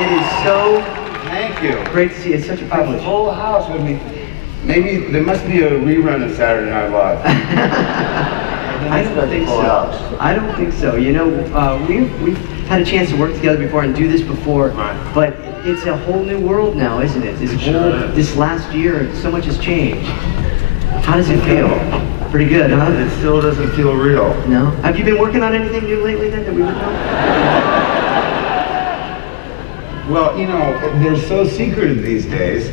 It is so Thank you. great to see you. It's such a privilege. A full house with me. Maybe there must be a rerun of Saturday Night Live. I don't think so. I don't think so. You know, we've had a chance to work together before and do this before, but it's a whole new world now, isn't it? This last year, so much has changed. How does it feel? Pretty good, huh? It still doesn't feel real. No? Have you been working on anything new lately then that we would know? Well, you know, they're so secretive these days.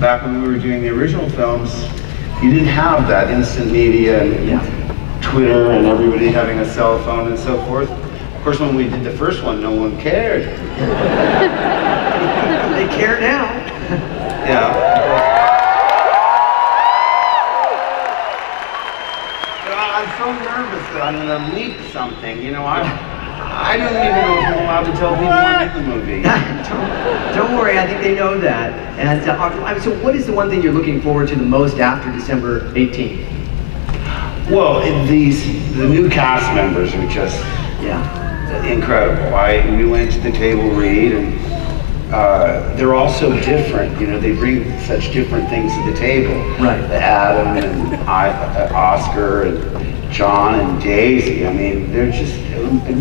Back when we were doing the original films, you didn't have that instant media and Twitter and everybody having a cell phone and so forth. Of course, when we did the first one, no one cared. They care now. Yeah. I'm so nervous that I'm going to leak something. You know, I don't even know if I'm allowed to tell people I'm in the movie. Don't worry, I think they know that. And so what is the one thing you're looking forward to the most after December 18th? Well, the new cast members are just incredible. We went to the table read, and they're all so different. You know, they bring such different things to the table. Right. Adam and Oscar and John and Daisy. I mean, they're just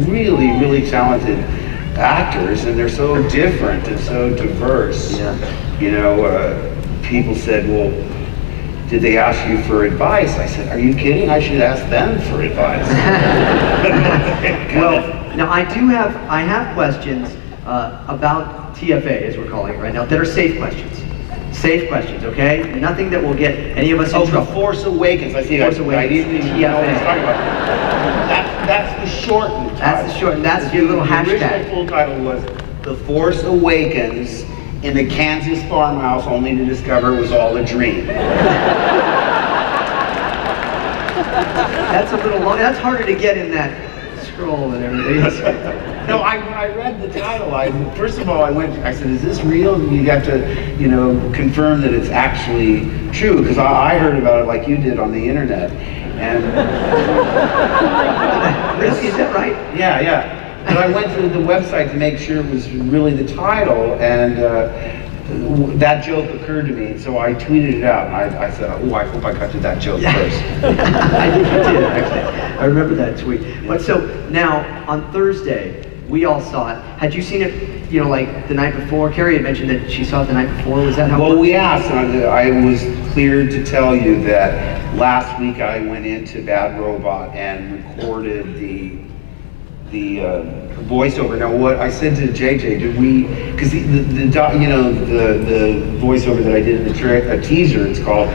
really, really talented actors, and they're so different and so diverse. Yeah. You know, people said, well, did they ask you for advice? I said, are you kidding? I should ask them for advice. Well, now I have questions about TFA, as we're calling it right now, that are safe questions. Safe questions, okay? Nothing that will get any of us in trouble. The Force Awakens. I see. Force Awakens. I didn't even know what I was talking about. That's the shortened title. That's the shortened. That's your little hashtag. The original full title was The Force Awakens in a Kansas farmhouse, only to discover it was all a dream. That's a little long. That's harder to get in that scroll and everything. No, when I read the title, first of all, I said, is this real? And you got to, you know, confirm that it's actually true, because I heard about it like you did on the internet. And really? Is that right? Yeah, yeah. But I went to the website to make sure it was really the title, and that joke occurred to me, and so I tweeted it out, and I said, oh, I hope I got to that joke first. I think you did, actually. I remember that tweet. But so, now, on Thursday, we all saw it. Had you seen it, you know, like the night before? Carrie had mentioned that she saw it the night before. Was that how? Well, we asked, and I was cleared to tell you that last week I went into Bad Robot and recorded the voiceover. Now, what I said to JJ, did we? Because the voiceover that I did in the teaser, it's called.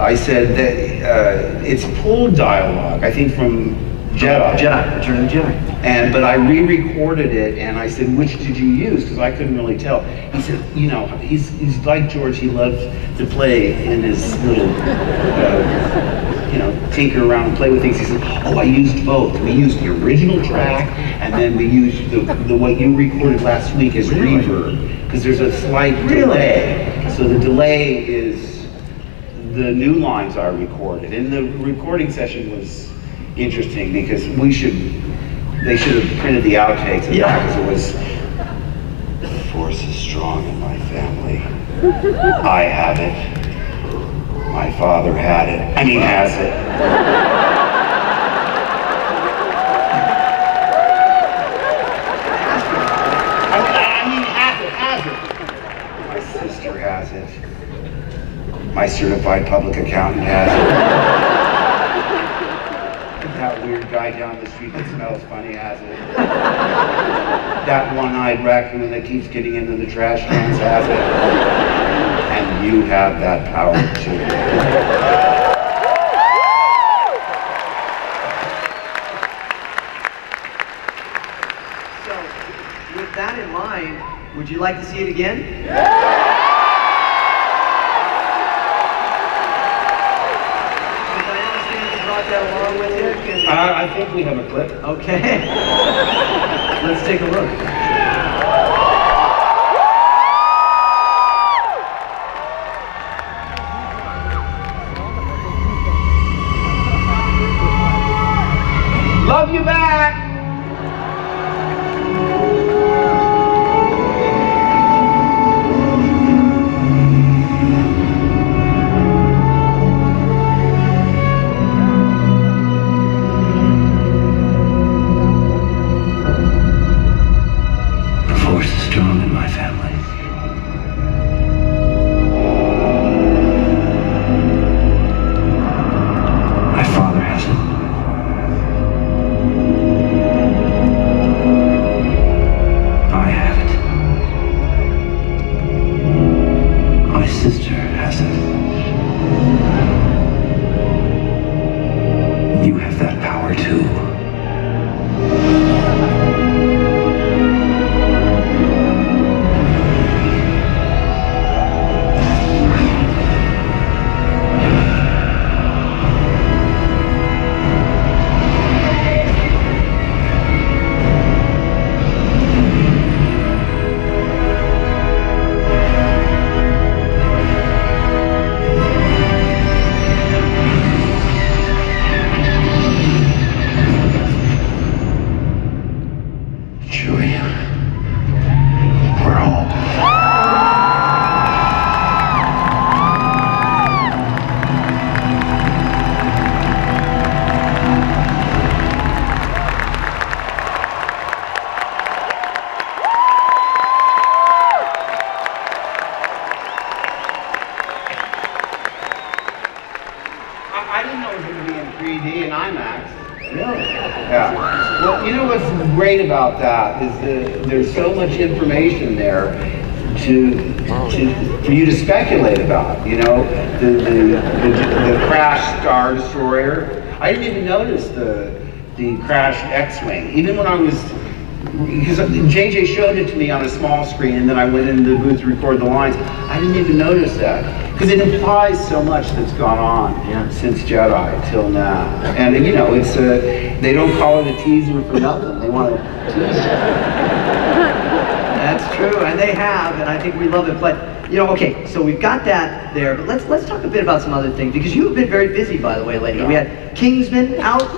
I said that it's pulled dialogue, I think from Jedi. Return of the Jedi. But I re-recorded it, and I said, which did you use? Because I couldn't really tell. He said, you know, he's like George. He loves to play in his little, you know, tinker around and play with things. He said, oh, I used both. We used the original track, and then we used the what you recorded last week as reverb, because there's a slight delay. So the delay is the new lines are recorded, and the recording session was interesting because they should have printed the outtakes and that, because it was, the Force is strong in my family. I have it. My father had it. I mean, has it. Has it. My sister has it. My certified public accountant has it. That weird guy down the street that smells funny has it. That one-eyed raccoon that keeps getting into the trash cans has it. And you have that power too. So, with that in mind, would you like to see it again? That along with you? I think we have a clip. Okay. Let's take a look. Love you back. my family. My father has it. I have it. My sister has it. You have that power too. I didn't know it was going to be in 3D and IMAX. Really? Yeah. Well, you know what's great about that is that there's so much information there for you to speculate about. You know, the crashed Star Destroyer. I didn't even notice the crashed X-wing, even when I was. Because JJ showed it to me on a small screen, and then I went into the booth to record the lines. I didn't even notice that because it implies so much that's gone on since Jedi till now. And you know, it's they don't call it a teaser for nothing. They want to tease it. That's true, and they have, and I think we love it. But you know, okay, so we've got that there. But let's talk a bit about some other things because you've been very busy, by the way, lately. Yeah. We had Kingsman out.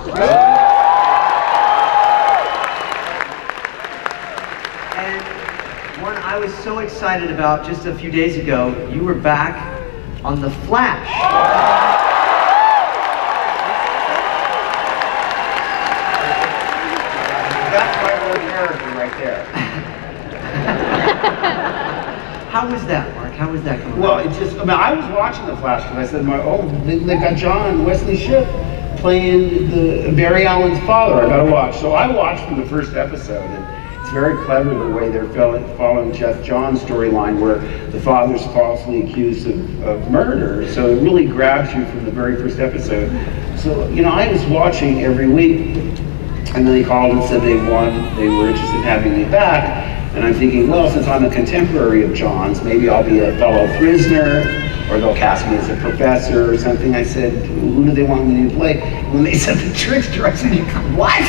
I was so excited about just a few days ago, you were back on The Flash. That's my old character right there. How was that, Mark? How was that coming? Well, it's just, I mean, I was watching The Flash because I said, they got John Wesley Shipp playing the Barry Allen's father. I got to watch. So I watched from the first episode. And it's very clever the way they're following Jeff John's storyline where the father's falsely accused of murder. So it really grabs you from the very first episode. So, you know, I was watching every week and then they called and said they won. They were interested in having me back. And I'm thinking, well, since I'm a contemporary of John's, maybe I'll be a fellow prisoner or they'll cast me as a professor or something. I said, who do they want me to play? When they said the Trickster, I said, what?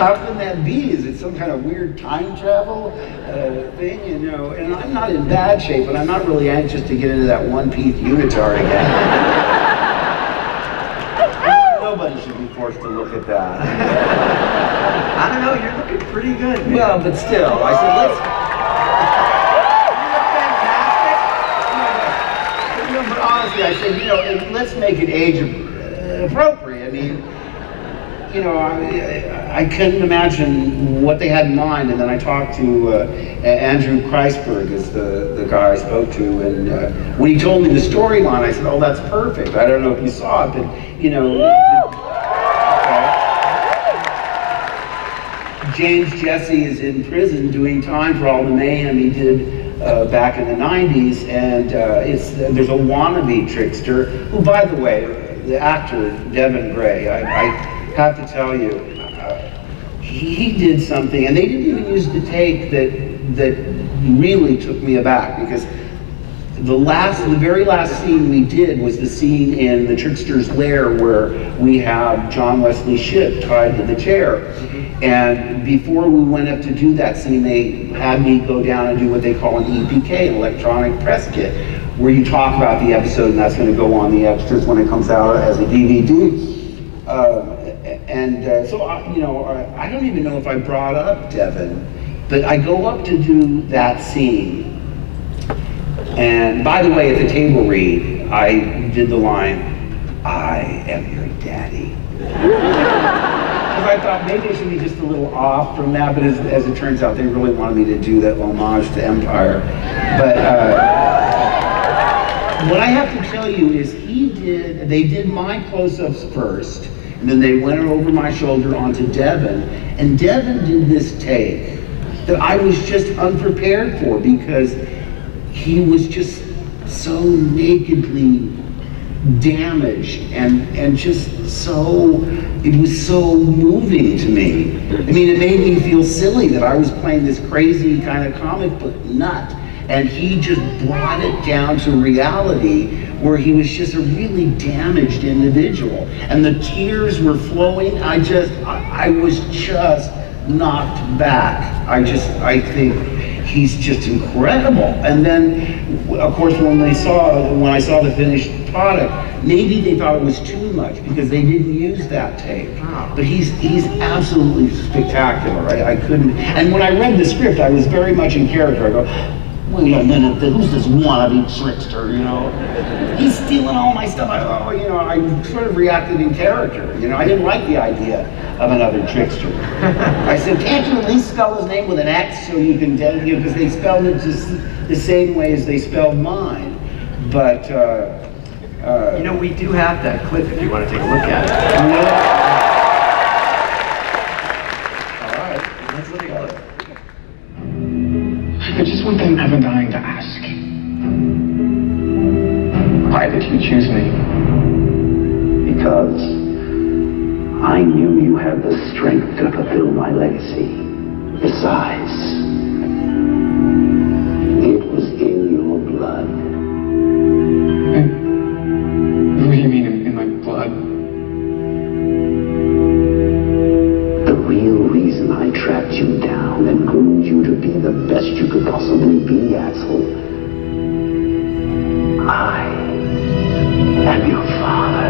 How can that be? Is it some kind of weird time travel thing? You know, and I'm not in bad shape, but I'm not really anxious to get into that one-piece unitard again. Nobody should be forced to look at that. I don't know, you're looking pretty good, man. Well, but still, I said, let's... You look fantastic. You know, but honestly, I said, you know, let's make it age appropriate. I mean, you know, I couldn't imagine what they had in mind, and then I talked to Andrew Kreisberg, is the guy I spoke to, and when he told me the storyline, I said, oh, that's perfect. I don't know if you saw it, but, you know, James Jesse is in prison doing time for all the mayhem he did back in the 90s, and there's a wannabe trickster, who, by the way, the actor, Devin Gray, I have to tell you, he did something, and they didn't even use the take that really took me aback, because the very last scene we did was the scene in the Trickster's lair where we have John Wesley Shipp tied to the chair. And before we went up to do that scene, they had me go down and do what they call an EPK, an electronic press kit, where you talk about the episode, and that's going to go on the extras when it comes out as a DVD. So, you know, I don't even know if I brought up Devin, but I go up to do that scene. And by the way, at the table read, I did the line, I am your daddy. because I thought maybe it should be just a little off from that, but as it turns out, they really wanted me to do that homage to Empire. But what I have to tell you is they did my close-ups first, and then they went over my shoulder onto Devin, and Devin did this take that I was just unprepared for because he was just so nakedly damaged and just so, it was so moving to me. I mean, it made me feel silly that I was playing this crazy kind of comic book nut, and he just brought it down to reality where he was just a really damaged individual. And the tears were flowing. I was just knocked back. I think he's just incredible. And then, of course, when I saw the finished product, maybe they thought it was too much because they didn't use that take. Wow. But he's absolutely spectacular. I couldn't, and when I read the script, I was very much in character. I go, wait a minute, who's this wannabe trickster, you know? He's stealing all my stuff. I sort of reacted in character, you know? I didn't like the idea of another trickster. I said, can't you at least spell his name with an X so you can tell you, because they spelled it just the same way as they spelled mine. But, you know, we do have that clip if you want to take a look at it. All right, Let's look at it. There's just one thing I've been dying to ask. Why did you choose me? Because I knew you had the strength to fulfill my legacy. Besides, it was in your blood. What do you mean in my blood? The real reason I tracked you down and groomed you to be the best you could possibly be, Axel. I am your father.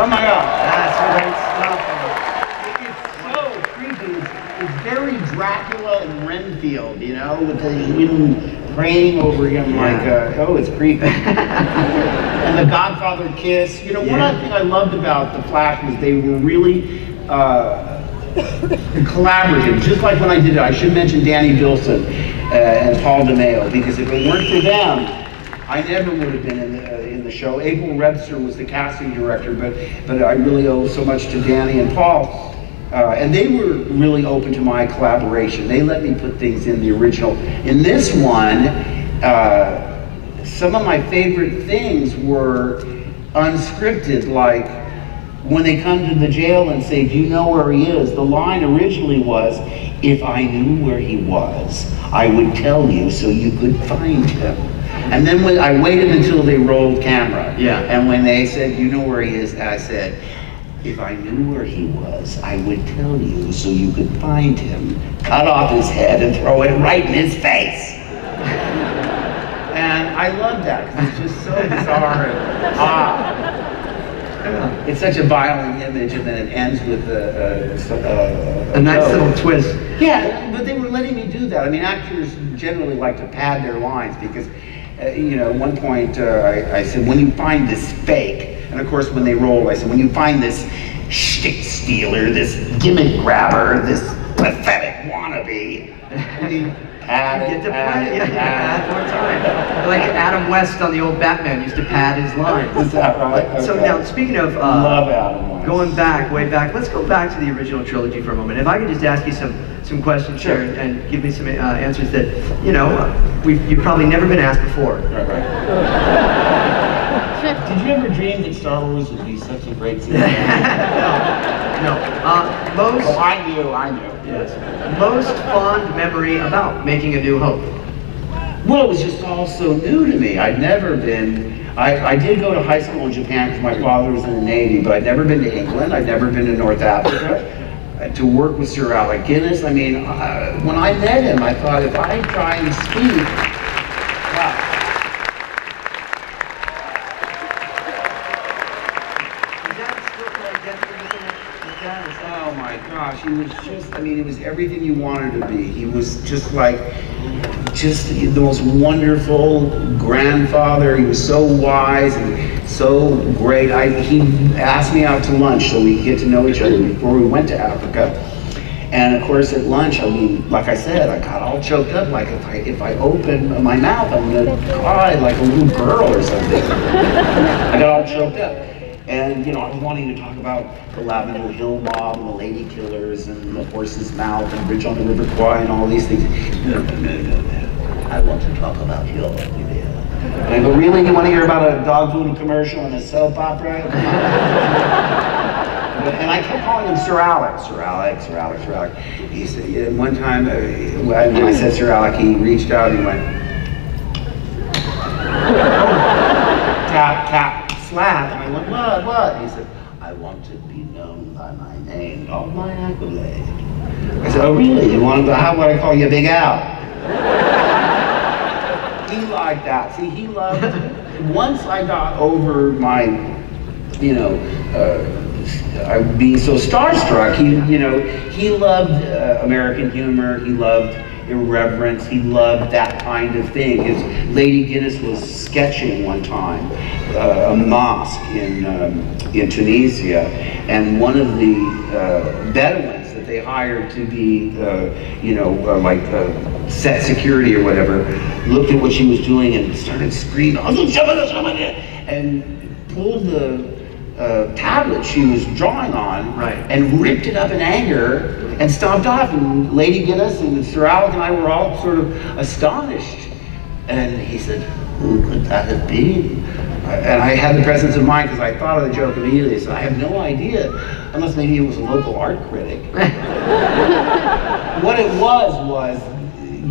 oh my God. That's great stuff. It's so creepy. It's very Dracula and Renfield, you know, with the wind praying over him like, oh, it's creepy. And the Godfather kiss. You know, one other thing I loved about The Flash was they were really collaborative. Just like when I did it, I should mention Danny Bilson and Paul DeMeo, because if it weren't for them, I never would have been in the show. April Rebster was the casting director, but I really owe so much to Danny and Paul. And they were really open to my collaboration. They let me put things in the original. In this one, some of my favorite things were unscripted, like when they come to the jail and say, do you know where he is? The line originally was, if I knew where he was, I would tell you so you could find him. And then when I waited until they rolled camera. Yeah. And when they said, you know where he is, I said, if I knew where he was, I would tell you so you could find him, cut off his head and throw it right in his face. And I love that, because it's just so bizarre and odd. It's such a violent image, and then it ends with A nice little twist. Yeah, but they were letting me do that. I mean, actors generally like to pad their lines because, you know, at one point I said, when you find this fake, and of course when they roll, I said, when you find this shtick stealer, this gimmick grabber, this pathetic wannabe, and you pad Get it, to pad play, it, add more time. Like Adam West on the old Batman used to pad his lines. Is that right? So Okay. now, speaking of Love Adam West. going back, way back, let's go back to the original trilogy for a moment. If I could just ask you some questions Sure. here and give me some answers that, you know, you've probably never been asked before. Right. Did you ever dream that Star Wars would be such a great series? No. Most. Oh, I knew. Yes. Most fond memory about Making a New Hope. Well, it was just all so new to me. I'd never been, I did go to high school in Japan because my father was in the Navy, but I'd never been to England. I'd never been to North Africa. To work with Sir Alec Guinness, I mean, when I met him, I thought if I try and speak, wow. Oh my gosh, was just, I mean, it was everything you wanted to be. He was just like, just the most wonderful grandfather. He was so wise and so great. He asked me out to lunch so we could get to know each other before we went to Africa. And of course at lunch, I mean, like I said, I got all choked up. Like if I open my mouth, I'm gonna cry like a little girl or something. I got all choked up. And you know, I was wanting to talk about the Lavender Hill mob and the lady killers and the horse's mouth and Bridge on the River Kwai and all these things. No. I want to talk about Yoda. And I go, really? You want to hear about a dog food commercial and a soap opera? Come on. And I kept calling him Sir Alex. He said, one time, when I said Sir Alex, he reached out and he went, tap, tap, slap. And I went, what? He said, I want to be known by my name, not my accolade. I said, oh really? You want to, how would I call you Big Al? He liked that. See, he loved, once I got over my, you know, being so starstruck, he loved American humor, he loved irreverence, he loved that kind of thing. His Lady Guinness was sketching one time a mosque in Tunisia, and one of the Bedouins that they hired to be, set security or whatever, looked at what she was doing and started screaming, and pulled the tablet she was drawing on, and ripped it up in anger and stomped off. And Lady Guinness and Sir Alec and I were all sort of astonished. And he said, who could that have been? And I had the presence of mind because I thought of the joke immediately. So I have no idea, unless maybe it was a local art critic. What it was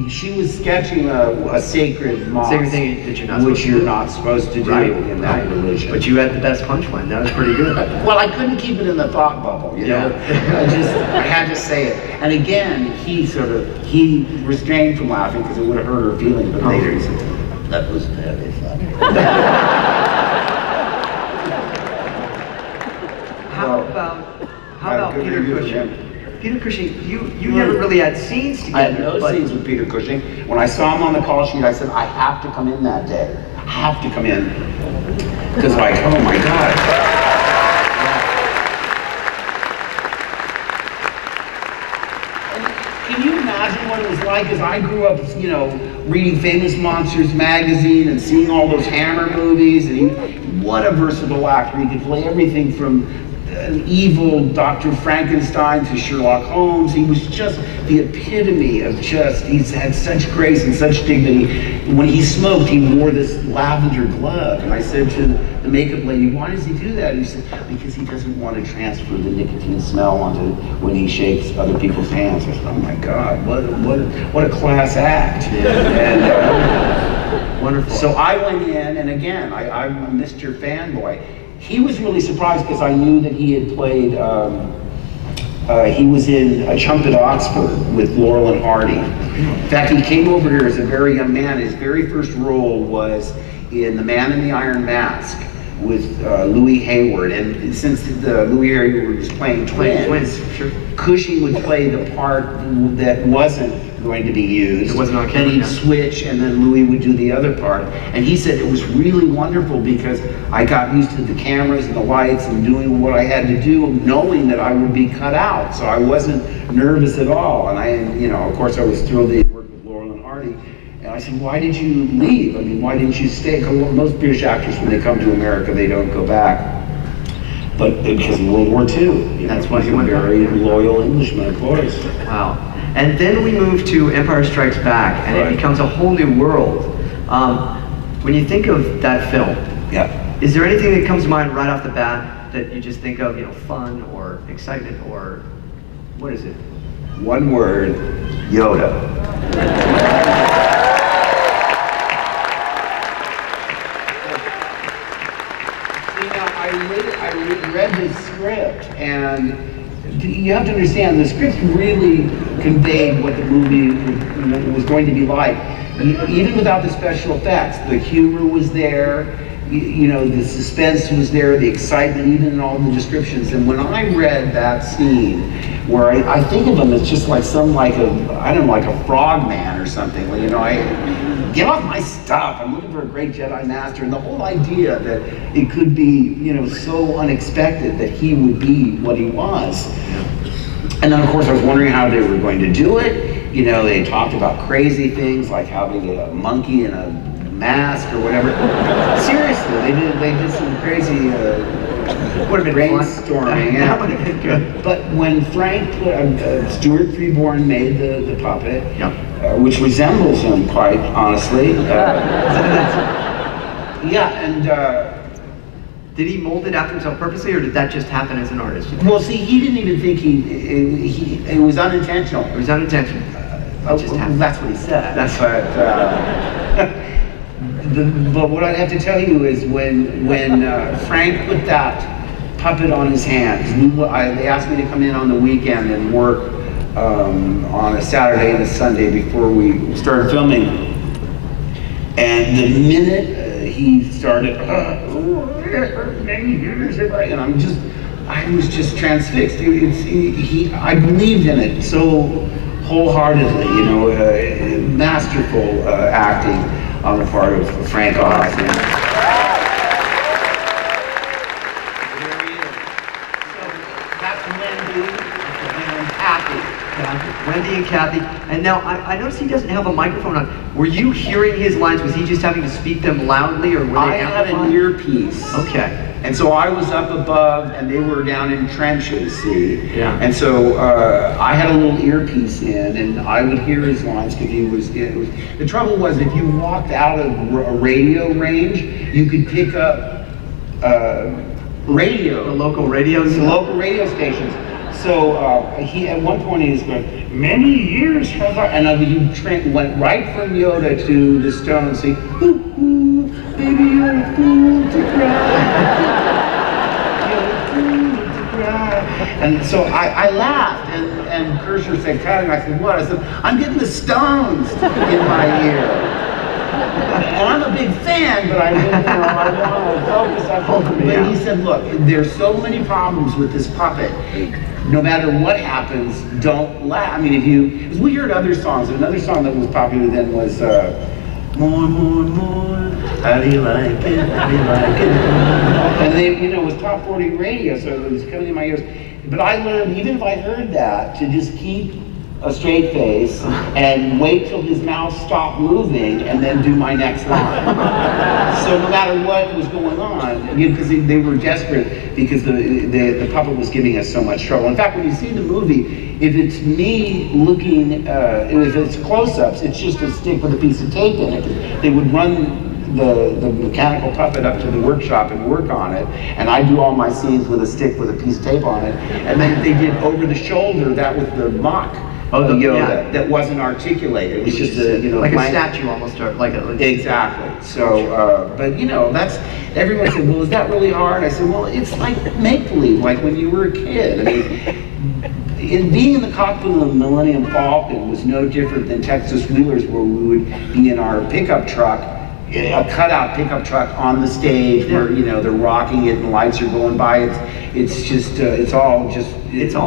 she was sketching a sacred mosque, sacred thing that you're not supposed to do in that religion. But you had the best punchline. That was pretty good. Well, I couldn't keep it in the thought bubble, you know. I had to say it. And again, he restrained from laughing because it would have hurt her feelings. But later he said, "That was very funny." How about Peter Cushing? Peter Cushing, you never really had scenes together. I had no scenes with Peter Cushing. When I saw him on the call sheet, I said, I have to come in that day. I have to come in. Because like, oh my God. And can you imagine what it was like as I grew up, you know, reading Famous Monsters magazine and seeing all those Hammer movies, and what a versatile actor. He could play everything from an evil Dr. Frankenstein to Sherlock Holmes. He was just the epitome of he's had such grace and such dignity. When he smoked, he wore this lavender glove. And I said to the makeup lady, why does he do that? And he said, because he doesn't want to transfer the nicotine smell onto when he shakes other people's hands. I said, oh my God, what a class act. And wonderful. So I went in, and again, I'm a Mr. Fanboy. He was really surprised because I knew that he had played, he was in A Chump at Oxford with Laurel and Hardy. In fact, he came over here as a very young man. His very first role was in The Man in the Iron Mask with Louis Hayward. And since Louis Hayward was playing twins, sure. Cushing would play the part that wasn't going to be used. It wasn't on camera. And he'd switch, and then Louis would do the other part. And he said it was really wonderful because I got used to the cameras and the lights and doing what I had to do, knowing that I would be cut out. So I wasn't nervous at all. And of course, I was thrilled to work with Laurel and Hardy. And I said, why did you leave? I mean, why didn't you stay? Because most British actors, when they come to America, they don't go back. But because of World War II, that's why he went a very loyal Englishman, of course. Wow. And then we move to Empire Strikes Back, and it becomes a whole new world. When you think of that film, is there anything that comes to mind right off the bat that you just think of, fun or excitement, or what is it? One word, Yoda. I read the script, and you have to understand, the script really conveyed what the movie was going to be like. Even without the special effects, the humor was there, you know, the suspense was there, the excitement, even in all the descriptions. And when I read that scene, where I think of him as just like some, like a, I don't know, like a frog man or something. You know, get off my stuff. I'm looking for a great Jedi Master. And the whole idea that it could be, you know, so unexpected that he would be what he was. And then, of course, I was wondering how they were going to do it. You know, they talked about crazy things like having a monkey in a mask or whatever. Seriously, they did some crazy brainstorming. Yeah. But when Frank, Stuart Freeborn made the puppet, which resembles him quite honestly. Yeah, and did he mold it after himself purposely, or did that just happen as an artist? Well, see, he didn't even think it was unintentional. It was unintentional. That's what he said. That's what. But what I'd have to tell you is when Frank put that puppet on his hands, they asked me to come in on the weekend and work on a Saturday and a Sunday before we started filming. And the minute he started, and I was just transfixed. I believed in it so wholeheartedly, you know, masterful acting on the part of Frank Oz. There he is. So that's Wendy and Kathy. Wendy and Kathy. And now I noticed he doesn't have a microphone on. Were you hearing his lines? Was he just having to speak them loudly, or were they I had an earpiece. Okay. And so I was up above, and they were down in trenches, see? Yeah. And so I had a little earpiece in, and I would hear his lines because he was. The trouble was, if you walked out of a radio range, you could pick up radio. The local radios. The local radio stations. So he, at one point, he was going, "Many years have I," and he went right from Yoda to the Stones, saying, "Ooh, ooh, baby, you're a fool to cry." And so I laughed, and Kersher said, "Cut," and I said, "What?" I said, "I'm getting the Stones in my ear." And I'm a big fan, but I want to focus on it. But he said, "Look, there's so many problems with this puppet. No matter what happens, don't laugh." I mean, because we heard other songs. Another song that was popular then was "More, More, More. How do you like it? How do you like it?" And they, you know, it was top 40 radio, so it was coming in my ears. But I learned, even if I heard that, to just keep a straight face and wait till his mouth stopped moving and then do my next line. So no matter what was going on, because they were desperate because the puppet was giving us so much trouble. In fact, when you see the movie, if it's me looking, if it's close-ups, it's just a stick with a piece of tape in it. They would run the mechanical puppet up to the workshop and work on it, and I do all my scenes with a stick with a piece of tape on it. And then they did over the shoulder, that was the mock. Oh, the Yoda that wasn't articulated. It was just a, you know, like a statue almost, or like a... Exactly. So, but you know, that's, everyone said, "Well, is that really hard?" I said, "Well, it's like make-believe, like when you were a kid." I mean, being in the cockpit of the Millennium Falcon was no different than Texas Wheelers, where we would be in our pickup truck, a cutout pickup truck on the stage, where, you know, they're rocking it and lights are going by. It's just, it's all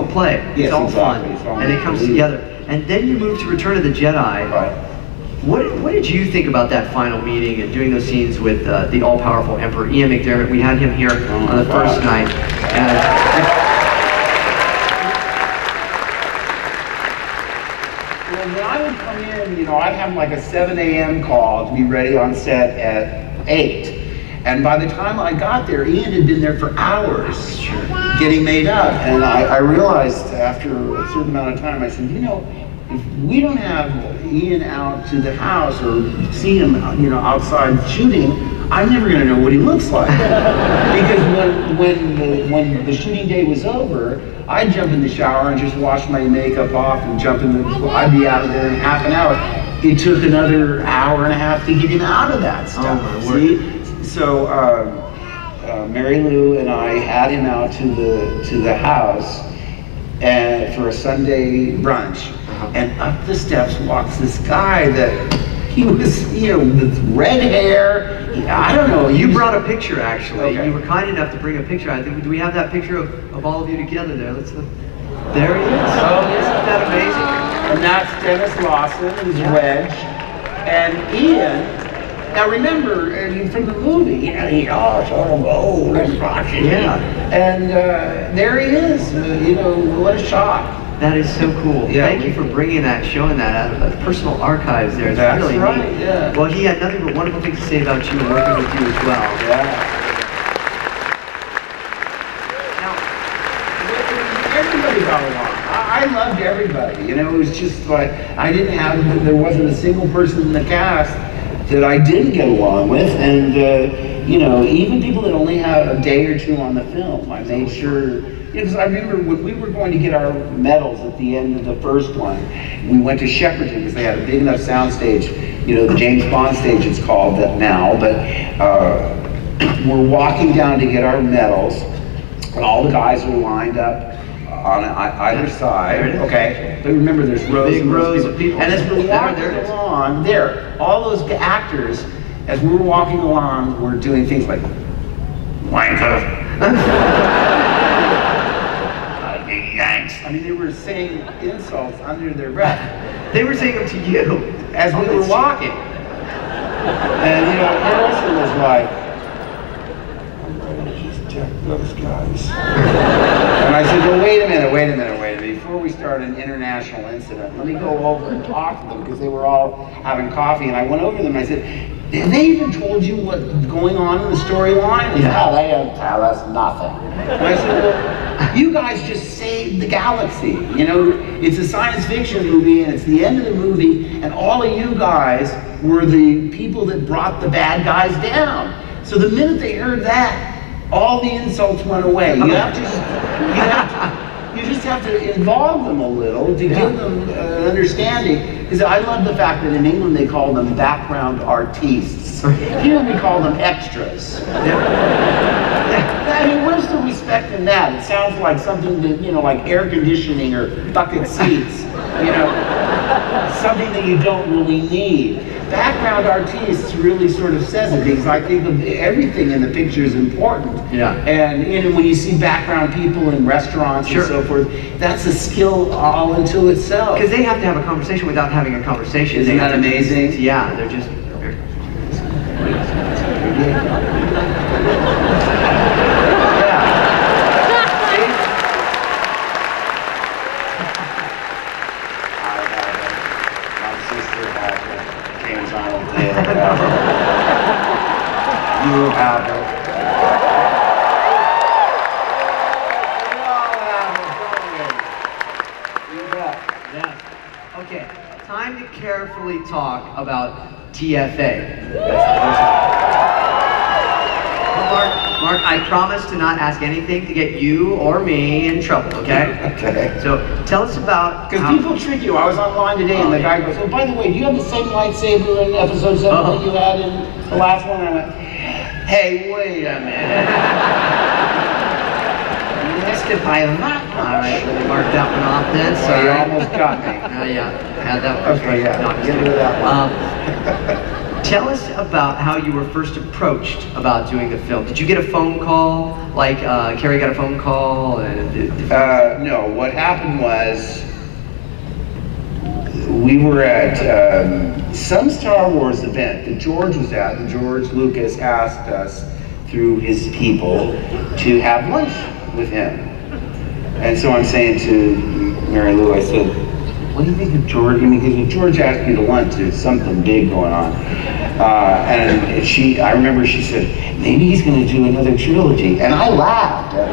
play. Yes, it's all exactly. fun, and it comes together. And then you move to Return of the Jedi. Right. What did you think about that final meeting and doing those scenes with the all-powerful Emperor Ian McDiarmid? We had him here on the first night. Well, when I would come in, you know, I'd have like a 7 a.m. call to be ready on set at 8. And by the time I got there, Ian had been there for hours getting made up. And I realized after a certain amount of time, I said, you know, if we don't have Ian out to the house or see him, you know, outside shooting, I'm never going to know what he looks like. Because when the shooting day was over, I'd jump in the shower and just wash my makeup off and jump in the, I'd be out of there in half an hour. It took another hour and a half to get him out of that stuff. Oh, see? So Mary Lou and I had him out to the house for a Sunday brunch, and up the steps walks this guy that He was, you know, with red hair. I don't know. You brought a picture, actually. Okay. You were kind enough to bring a picture. I think, do we have that picture of all of you together there? Let's look. There he is. Oh, isn't that amazing? And that's Dennis Lawson, who's Wedge. And Ian, now remember, from the movie, you know, he's all sort of old and rocking. Yeah. And there he is. You know, what a shot. That is so cool. Yeah, Thank you for bringing that, showing that personal archives there. It's That's really right, neat. yeah. Well, he had nothing but wonderful things to say about you and working with you as well. Yeah. Now, Everybody got along. I loved everybody. You know, it was just like, there wasn't a single person in the cast that I didn't get along with. And, you know, even people that only had a day or two on the film, I made sure. Because I remember when we were going to get our medals at the end of the first one, we went to Shepperton because they had a big enough sound stage, you know, the James Bond stage it's called that now, but we're walking down to get our medals, and all the guys are lined up on either side, okay? But remember, there's rows big and rows of people. And as we're walking There along, all those actors, as we were walking along, were doing things like, wanker. I mean, they were saying insults under their breath. They were saying them to you. As we were walking. And, you know, Harrison was like, I'm ready to just check those guys. And I said, well, wait a minute. Before we start an international incident, let me go over and talk to them, because they were all having coffee. And I went over to them and I said, have they even told you what's going on in the storyline? Yeah, they don't tell us nothing. And I said, well, you guys just saved the galaxy. You know, it's a science fiction movie, and it's the end of the movie, and all of you guys were the people that brought the bad guys down. So the minute they heard that, all the insults went away. You just have to involve them a little to give them an understanding. Because I love the fact that in England they call them background artistes. Here we call them extras. I mean, where's the respect in that? It sounds like something that, you know, like air conditioning or bucket seats, you know, something that you don't really need. Background artists really sort of says it, because I think everything in the picture is important. Yeah. And, you know, when you see background people in restaurants and so forth, that's a skill all into itself. Because they have to have a conversation without having a conversation. Isn't that amazing? Yeah, they're just... You have it. Yeah. Okay, time to carefully talk about TFA. Mark, I promise to not ask anything to get you or me in trouble, okay? Okay. So tell us about... Because people trick you. I was online today and the guy goes, oh, by the way, do you have the same lightsaber in episode 7 that you had in the last one? And I went, hey, wait a minute. You missed it by a lot. All right, mark that one off then. So you almost got me. Yeah, had that one. Okay, yeah. Get rid of that one. Tell us about how you were first approached about doing the film. Did you get a phone call? Like Carrie got a phone call? No, what happened was we were at some Star Wars event that George was at, and George Lucas asked us through his people to have lunch with him. And so I'm saying to Mary Lou, I said, what do you think of George? I mean, because George asked me to lunch, there's something big going on. And I remember she said, maybe he's going to do another trilogy. And I laughed at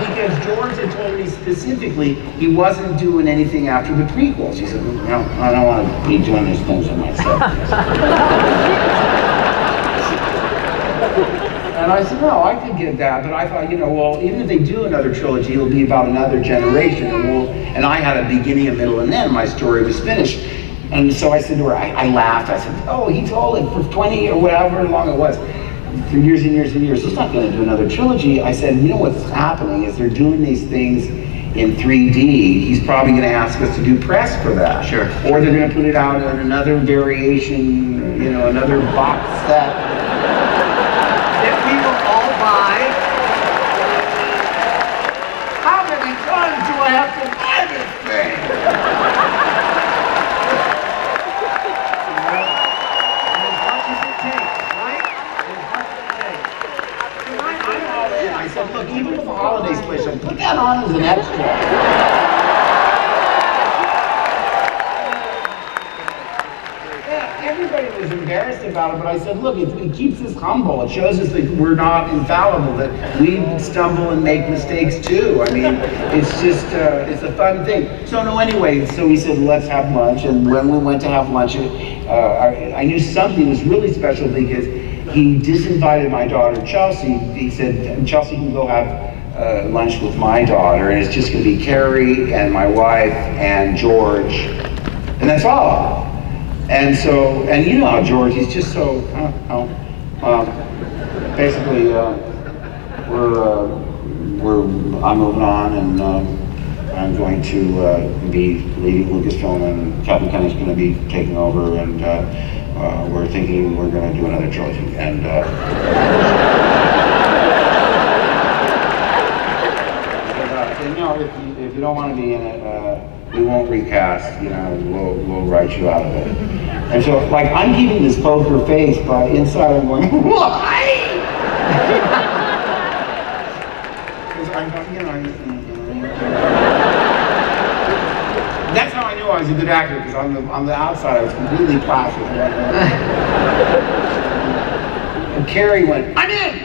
her. Because George had told me specifically he wasn't doing anything after the prequels. He said, no, I don't want to be doing these things for myself. And I said, no, I could get that, but I thought, you know, well, even if they do another trilogy, it'll be about another generation, and I had a beginning, a middle, and end. My story was finished. And so I said to her, I laughed. I said, oh, he told it for 20 or whatever long it was, for years and years and years. He's not going to do another trilogy. I said, you know what's happening is they're doing these things in 3D, he's probably going to ask us to do press for that. Sure. Or they're going to put it out in another variation, you know, another box set. That we will all buy. How many times do I have to buy this thing? As much as it takes, right? As much as it takes. I'm all in. I said, look, even with the holiday special, put that on as an extra. Everybody was embarrassed about it, but I said, look, it keeps us humble. It shows us that we're not infallible, that we stumble and make mistakes too. I mean, it's just, it's a fun thing. So no, anyway, so we said, let's have lunch. And when we went to have lunch, I knew something was really special because he disinvited my daughter, Chelsea. He said, Chelsea can go have lunch with my daughter, and it's just going to be Carrie and my wife and George, and that's all. And so, and you know how George, he's just so, basically, I'm moving on, and I'm going to be leaving Lucasfilm, and Captain Kenny's going to be taking over, and we're thinking we're going to do another trilogy. And you know, if you don't want to be in it, we won't recast, you know, we'll write you out of it. And so, like, I'm keeping this poker face, but inside I'm going, why? Because I'm, you know, that's how I knew I was a good actor, because on the outside I was completely placid. And Carrie went, I'm in!